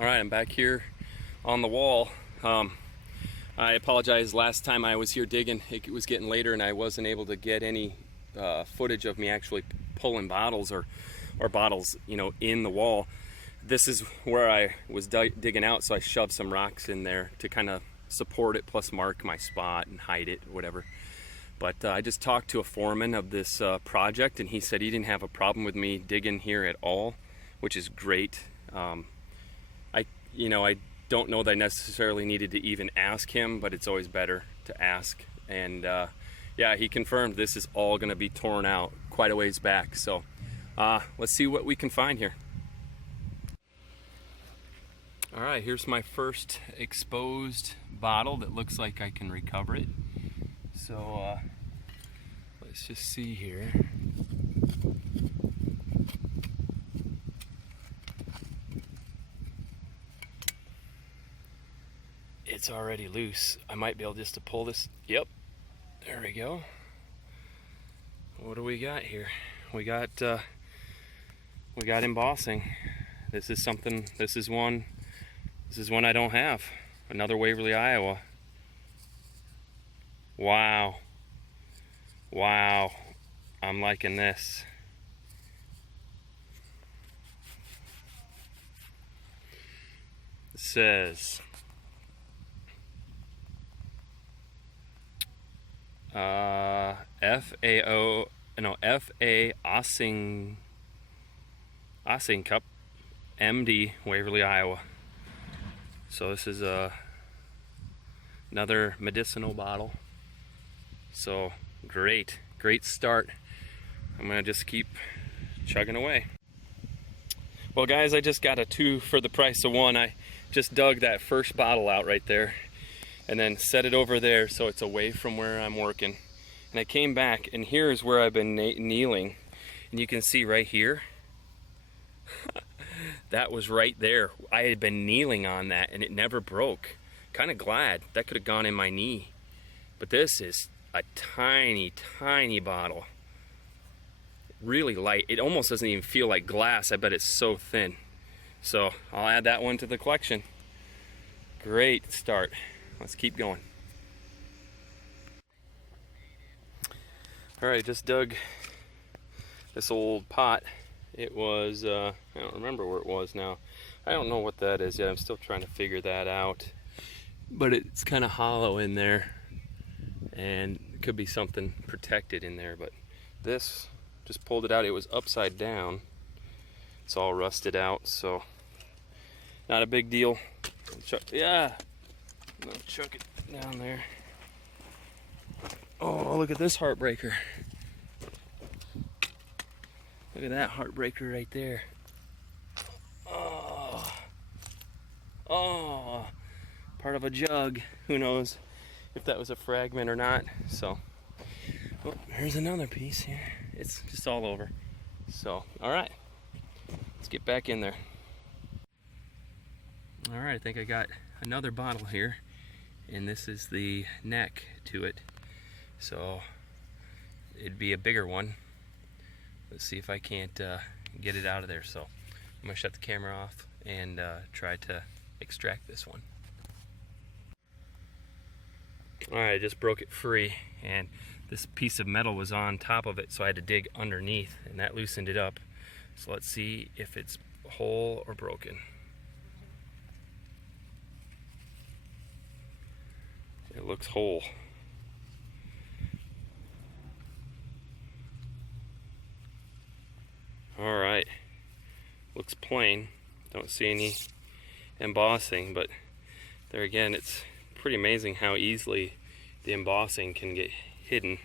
All right, I'm back here on the wall. I apologize, last time I was here digging, it was getting later and I wasn't able to get any footage of me actually pulling bottles or bottles, in the wall. This is where I was digging out, so I shoved some rocks in there to kind of support it, plus mark my spot and hide it, whatever. But I just talked to a foreman of this project, and he said he didn't have a problem with me digging here at all, which is great. I don't know that I necessarily needed to even ask him, but it's always better to ask. And yeah, he confirmed this is all going to be torn out quite a ways back. So let's see what we can find here. All right, here's my first exposed bottle that looks like I can recover it. So let's just see here. It's already loose. I might be able just to pull this. Yep, there we go. What do we got here? We got embossing. This is one I don't have. Another Waverly, Iowa. Wow, I'm liking this. It says FA Ossing Cup MD, Waverly, Iowa. So this is another medicinal bottle. So great start. I'm gonna just keep chugging away. Well guys, I just got a 2 for the price of 1. I just dug that first bottle out right there and then set it over there so it's away from where I'm working. And I came back, and here's where I've been kneeling. And you can see right here, that was right there. I had been kneeling on that and it never broke. Kind of glad. That could have gone in my knee. But this is a tiny bottle. Really light. It almost doesn't even feel like glass. I bet it's so thin. So I'll add that one to the collection. Great start. Let's keep going. All right, just dug this old pot. It was, I don't remember where it was now. I don't know what that is yet. I'm still trying to figure that out. But it's kind of hollow in there, and it could be something protected in there. But this, just pulled it out. It was upside down. It's all rusted out, so not a big deal. Yeah. No, chuck it down there. Oh, look at this heartbreaker. Look at that heartbreaker right there. Oh, part of a jug. Who knows if that was a fragment or not. So, oh, here's another piece here. It's just all over. So, all right, let's get back in there. All right, I think I got another bottle here, and this is the neck to it. So it'd be a bigger one. Let's see if I can't get it out of there. So I'm gonna shut the camera off and try to extract this one. All right, I just broke it free, and this piece of metal was on top of it, so I had to dig underneath, and that loosened it up. So let's see if it's whole or broken. It looks whole. All right, looks plain. Don't see any embossing, but there again, it's pretty amazing how easily the embossing can get hidden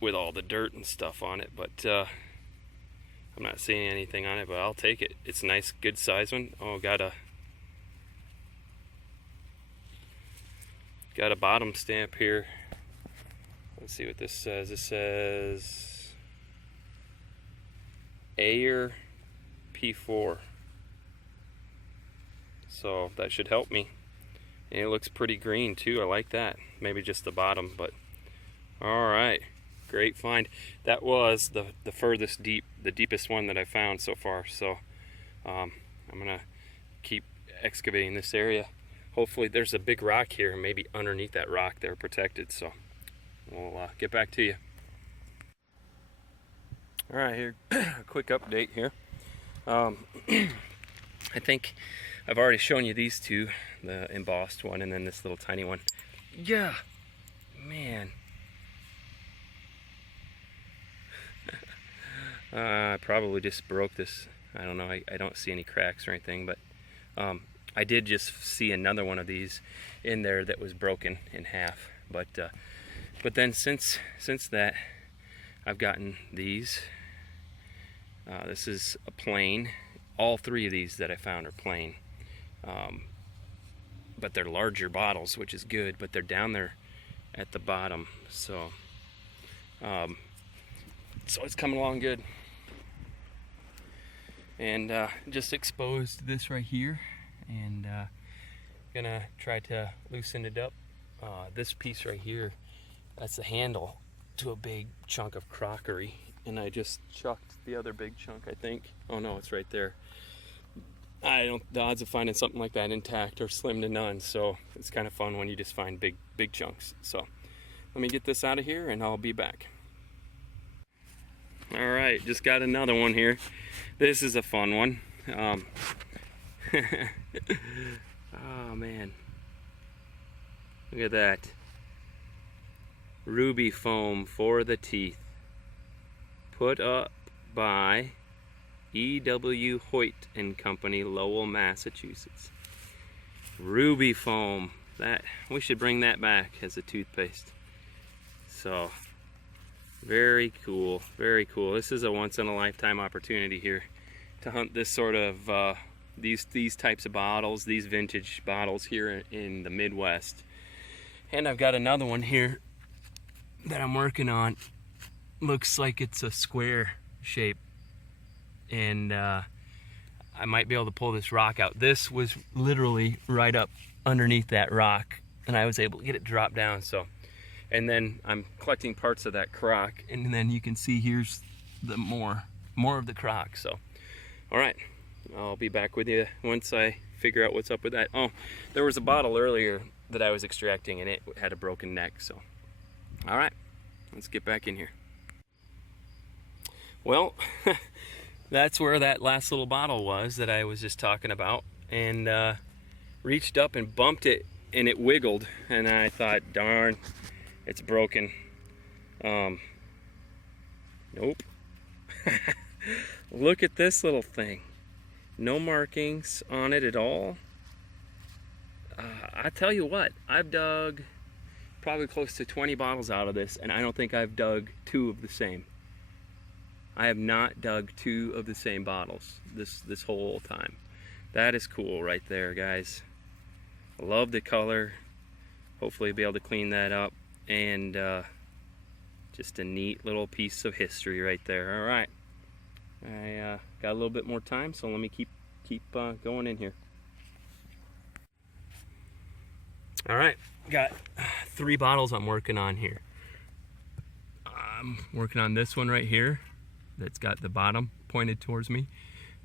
with all the dirt and stuff on it. But I'm not seeing anything on it, but I'll take it. It's a nice, good size one. Oh, got a bottom stamp here. Let's see what this says. It says Ayer P4. So that should help me. And it looks pretty green too. I like that. Maybe just the bottom, but all right. Great find. That was the furthest the deepest one that I found so far. So I'm gonna keep excavating this area. Hopefully there's a big rock here, and maybe underneath that rock they're protected, so we'll get back to you. All right, here, a quick update here. I think I've already shown you these two, the embossed one and then this little tiny one. Yeah, man. I probably just broke this. I don't know, I don't see any cracks or anything, but I did just see another one of these in there that was broken in half. But then since that, I've gotten these. This is a plain. All three of these that I found are plain. But they're larger bottles, which is good, but they're down there at the bottom. So it's coming along good. And just exposed this right here, and gonna try to loosen it up. This piece right here, that's the handle to a big chunk of crockery, and I just chucked the other big chunk, I think. Oh no, it's right there. The odds of finding something like that intact are slim to none, so it's kind of fun when you just find big chunks. So let me get this out of here and I'll be back. All right, just got another one here. This is a fun one. Oh man, look at that. Ruby foam for the teeth, put up by E.W. Hoyt and Company, Lowell, Massachusetts. Ruby foam. That we should bring that back as a toothpaste. So very cool, very cool. This is a once-in-a-lifetime opportunity here to hunt this sort of these types of bottles, these vintage bottles here in the Midwest. And I've got another one here that I'm working on. Looks like it's a square shape, and I might be able to pull this rock out. This was literally right up underneath that rock, and I was able to get it dropped down. So, and then I'm collecting parts of that crock, and then you can see here's the more of the crock. So, all right, I'll be back with you once I figure out what's up with that. Oh, there was a bottle earlier that I was extracting, and it had a broken neck. So, all right, let's get back in here. Well, that's where that last little bottle was that I was just talking about, and reached up and bumped it, and it wiggled, and I thought, darn, it's broken. Nope. Look at this little thing. No markings on it at all. I tell you what, I've dug probably close to 20 bottles out of this, and I don't think I've dug two of the same. I have not dug two of the same bottles this whole time. That is cool right there, guys. I love the color. Hopefully be able to clean that up, and just a neat little piece of history right there. All right, I got a little bit more time, so let me keep going in here. All right, got 3 bottles I'm working on here. I'm working on this one right here that's got the bottom pointed towards me.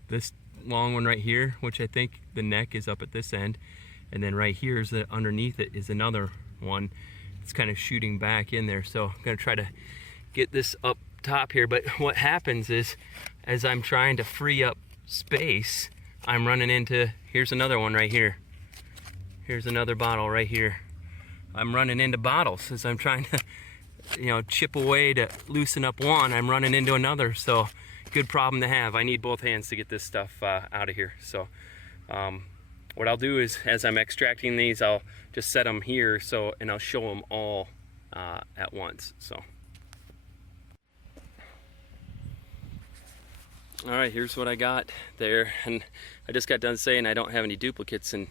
This long one right here, which I think the neck is up at this end, and then right here is underneath it is another one. It's kind of shooting back in there, so I'm gonna try to get this up top here. But what happens is, as I'm trying to free up space, I'm running into, here's another one right here. Here's another bottle right here. I'm running into bottles as I'm trying to, chip away to loosen up one. I'm running into another. So, good problem to have. I need both hands to get this stuff out of here. So, what I'll do is, as I'm extracting these, I'll just set them here. And I'll show them all at once. So, all right, here's what I got there, and I just got done saying I don't have any duplicates, and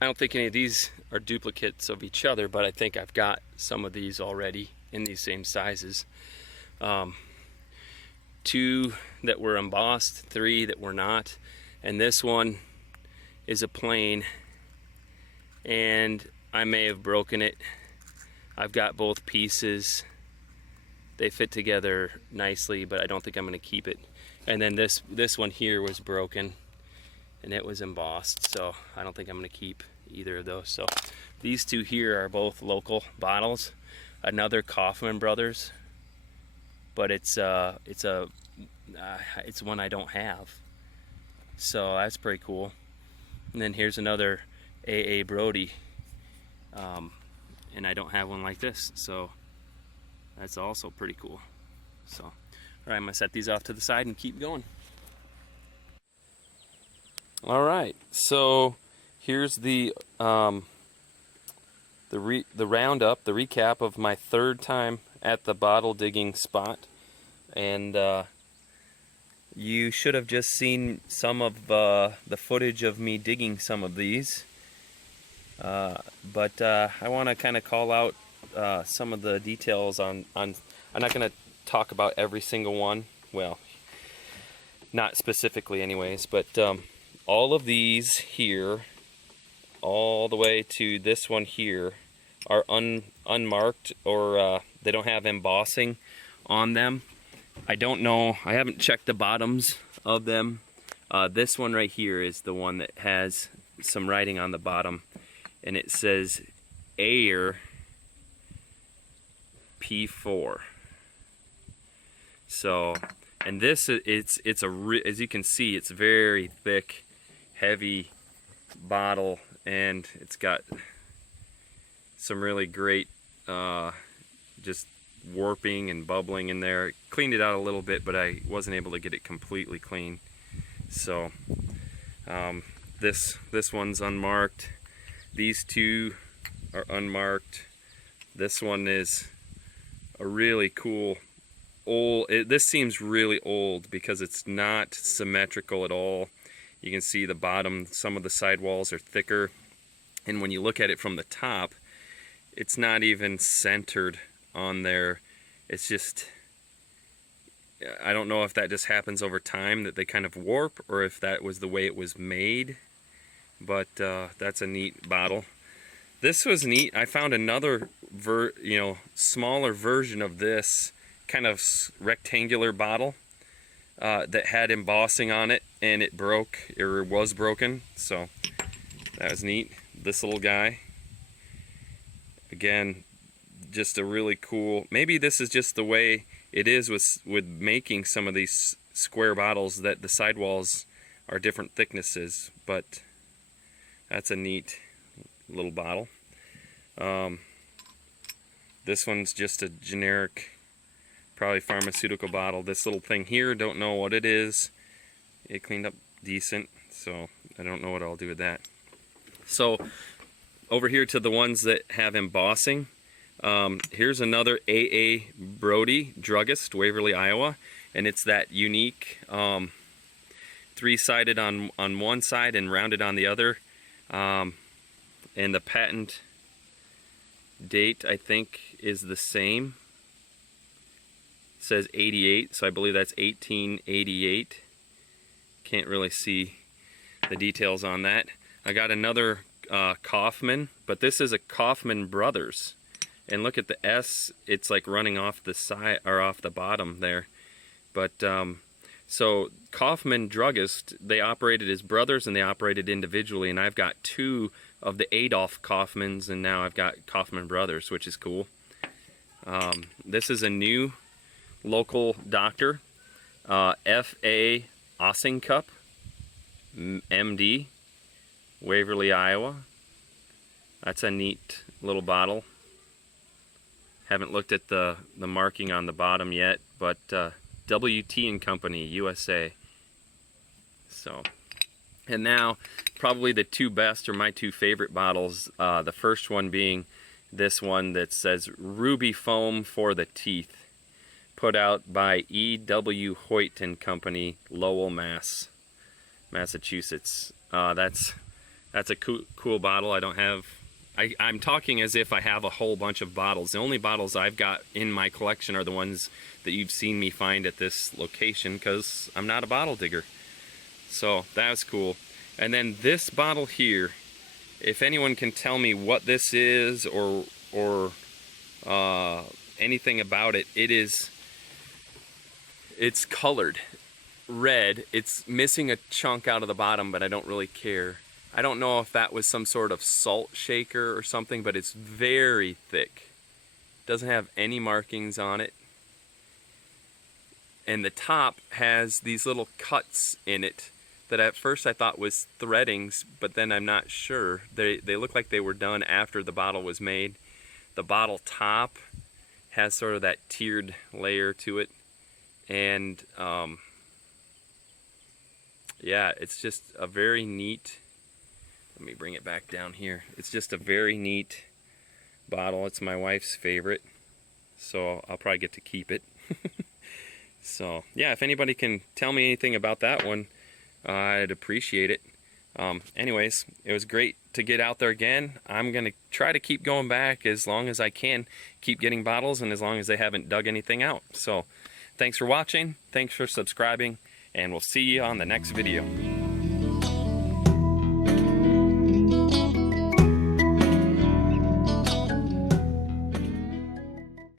I don't think any of these are duplicates of each other, but I think I've got some of these already in these same sizes. 2 that were embossed, 3 that were not, and this one is a plain, and I may have broken it. I've got both pieces. They fit together nicely, but I don't think I'm going to keep it. And then this one here was broken, and it was embossed, so I don't think I'm going to keep either of those. So these two here are both local bottles. Another Kaufman Brothers, but it's one I don't have, so that's pretty cool. And then here's another A.A. Brody, and I don't have one like this, so that's also pretty cool. So, all right, I'm gonna set these off to the side and keep going. All right, so here's the roundup, the recap of my third time at the bottle digging spot, and you should have just seen some of the footage of me digging some of these, but I want to kind of call out some of the details on. I'm not going to talk about every single one, well, not specifically anyways, but all of these here, all the way to this one here, are unmarked, or they don't have embossing on them. I don't know, I haven't checked the bottoms of them. This one right here is the one that has some writing on the bottom, and it says Ayer P4. So, and this it's as you can see, it's very thick, heavy bottle, and it's got some really great just warping and bubbling in there. Cleaned it out a little bit, but I wasn't able to get it completely clean. So this one's unmarked. These two are unmarked. This one is a really cool old. This seems really old because it's not symmetrical at all. You can see the bottom, some of the sidewalls are thicker, and when you look at it from the top, it's not even centered on there. It's just, I don't know if that just happens over time, that they kind of warp, or if that was the way it was made, but that's a neat bottle. This was neat. I found another smaller version of this kind of rectangular bottle that had embossing on it, and it broke, or was broken, so that was neat. This little guy, again, just a really cool, maybe this is just the way it is with making some of these square bottles, that the sidewalls are different thicknesses, but that's a neat little bottle. This one's just a generic, probably pharmaceutical bottle. This little thing here, don't know what it is. It cleaned up decent, so I don't know what I'll do with that. So over here to the ones that have embossing, here's another A.A. Brody Druggist, Waverly, Iowa, and it's that unique three-sided on one side and rounded on the other, and the patent date, I think, is the same. It says 88, so I believe that's 1888. Can't really see the details on that. I got another Kaufman, but this is a Kaufman Brothers, and look at the S, it's like running off the side, or off the bottom there. But so Kaufman Druggist, they operated as brothers and they operated individually, and I've got two of the Adolf Kaufmans, and now I've got Kaufman Brothers, which is cool. This is a new local doctor, F.A. Ossingcup, M.D., Waverly, Iowa. That's a neat little bottle. Haven't looked at the marking on the bottom yet, but W.T. and Company, USA. So, and now probably the two best, or my two favorite bottles. The first one being this one that says Ruby Foam for the Teeth, put out by E.W. Hoyt and Company, Lowell, Massachusetts. That's a cool bottle. I don't have. I'm talking as if I have a whole bunch of bottles. The only bottles I've got in my collection are the ones that you've seen me find at this location, because I'm not a bottle digger. So that was cool. And then this bottle here, if anyone can tell me what this is, or anything about it, it's colored. red. It's missing a chunk out of the bottom, but I don't really care. I don't know if that was some sort of salt shaker or something, but it's very thick. Doesn't have any markings on it. And the top has these little cuts in it that at first I thought was threadings, but then I'm not sure. They look like they were done after the bottle was made. The bottle top has sort of that tiered layer to it. And yeah, it's just a very neat, let me bring it back down here. It's just a very neat bottle. It's my wife's favorite, so I'll probably get to keep it. So yeah, if anybody can tell me anything about that one, I'd appreciate it. Anyways, it was great to get out there again. I'm gonna try to keep going back as long as I can, keep getting bottles, and as long as they haven't dug anything out. So thanks for watching, thanks for subscribing, and we'll see you on the next video.